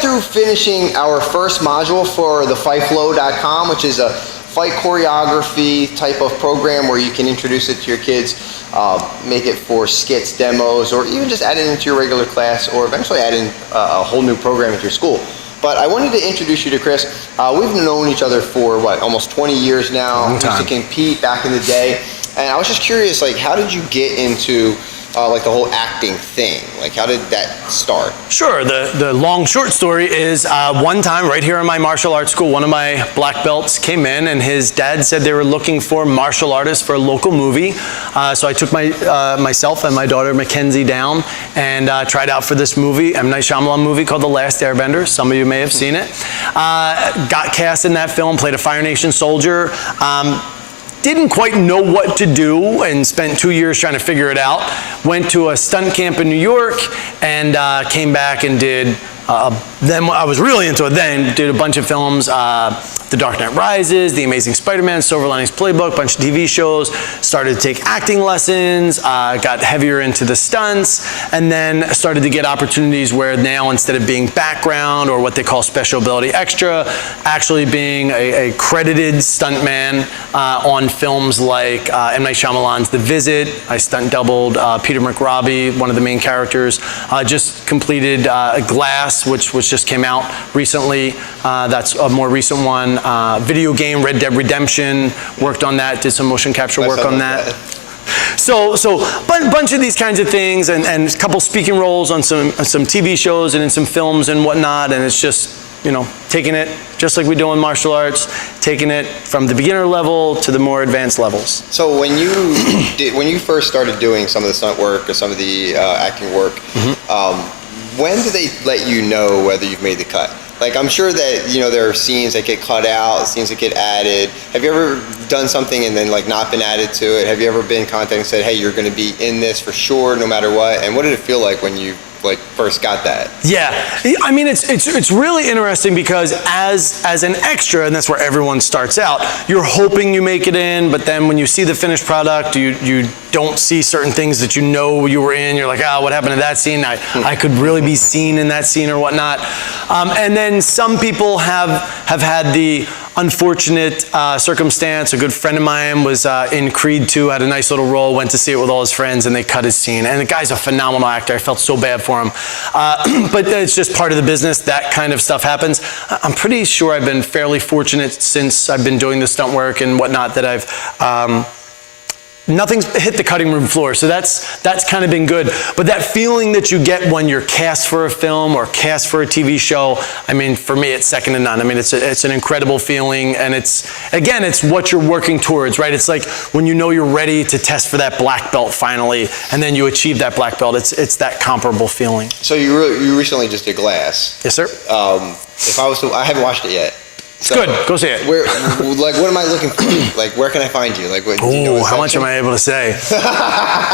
through finishing our first module for the fightflow.com, which is a fight choreography type of program where you can introduce it to your kids, make it for skits, demos, or even just add it into your regular class, or eventually add in a whole new program at your school. But I wanted to introduce you to Chris. We've known each other for, what, almost 20 years now. Long time. We used to compete back in the day. And I was just curious, like, how did you get into like the whole acting thing? Like, how did that start? Sure. The long short story is one time right here in my martial arts school, one of my black belts came in and his dad said they were looking for martial artists for a local movie. So I took myself and my daughter Mackenzie down and tried out for this movie, M. Night Shyamalan movie called The Last Airbender. Some of you may have seen it. Got cast in that film, played a Fire Nation soldier. Didn't quite know what to do and spent 2 years trying to figure it out. Went to a stunt camp in New York and came back and did, then I was really into it then, did a bunch of films, The Dark Knight Rises, The Amazing Spider-Man, Silver Linings Playbook, bunch of TV shows, started to take acting lessons, got heavier into the stunts, and then started to get opportunities where now instead of being background or what they call special ability extra, actually being a credited stuntman on films like M. Night Shyamalan's The Visit. I stunt doubled Peter McRobbie, one of the main characters. Just completed Glass, which just came out recently. That's a more recent one. Video game, Red Dead Redemption, worked on that, did some motion capture work on that. So bunch of these kinds of things, and a couple speaking roles on some TV shows and in some films and whatnot, and it's just, you know, taking it just like we do in martial arts, taking it from the beginner level to the more advanced levels. So when you first started doing some of the stunt work or some of the acting work, when do they let you know whether you've made the cut? Like, I'm sure that, you know, there are scenes that get cut out, scenes that get added. Have you ever done something and then, like, not been added to it? Have you ever been contacted and said, hey, you're going to be in this for sure, no matter what? And what did it feel like when you, like, first got that? Yeah, I mean, it's really interesting because as an extra, and that's where everyone starts out, you're hoping you make it in, but then when you see the finished product, you don't see certain things that you know you were in. You're like, what happened to that scene? I could really be seen in that scene or whatnot. And then some people have had the unfortunate circumstance. A good friend of mine was in Creed 2, had a nice little role, went to see it with all his friends, and they cut his scene. And the guy's a phenomenal actor. I felt so bad for him. But it's just part of the business. That kind of stuff happens. I'm pretty sure I've been fairly fortunate since I've been doing the stunt work and whatnot that I've nothing's hit the cutting room floor, so that's kind of been good. But that feeling that you get when you're cast for a film or cast for a TV show, I mean, for me, it's second to none. I mean, it's an incredible feeling, and it's what you're working towards, right? It's like when you know you're ready to test for that black belt finally, and then you achieve that black belt. It's that comparable feeling. So you recently just did Glass. Yes, sir. If I was to, I haven't watched it yet. It's good. Go see it. Where, like, what am I looking for? Like, where can I find you? Like, what? Do you know how much am I able to say?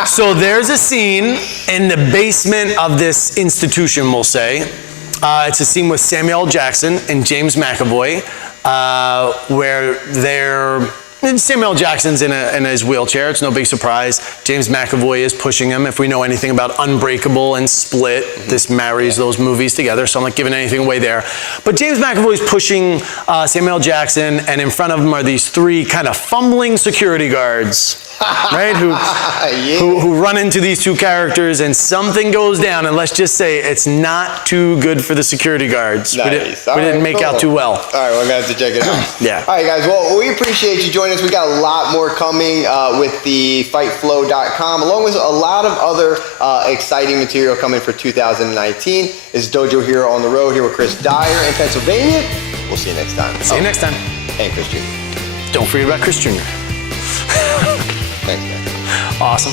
So there's a scene in the basement of this institution, we'll say. It's a scene with Samuel L. Jackson and James McAvoy, where Samuel L. Jackson's in his wheelchair. It's no big surprise. James McAvoy is pushing him. If we know anything about Unbreakable and Split, this marries those movies together, so I'm not giving anything away there. But James McAvoy is pushing Samuel L. Jackson, and in front of him are these three kind of fumbling security guards. Right? Who run into these two characters, and something goes down, and let's just say it's not too good for the security guards. Nice. We didn't make out too well. All right, well, I'm going to have to check it out. Yeah. All right, guys. Well, we appreciate you joining us. We got a lot more coming with the fightflow.com, along with a lot of other exciting material coming for 2019. It's Dojo here on the road, here with Chris Dyer in Pennsylvania. We'll see you next time. See you next time. And Chris Jr. Don't forget about Chris Jr. Thanks, man. Awesome.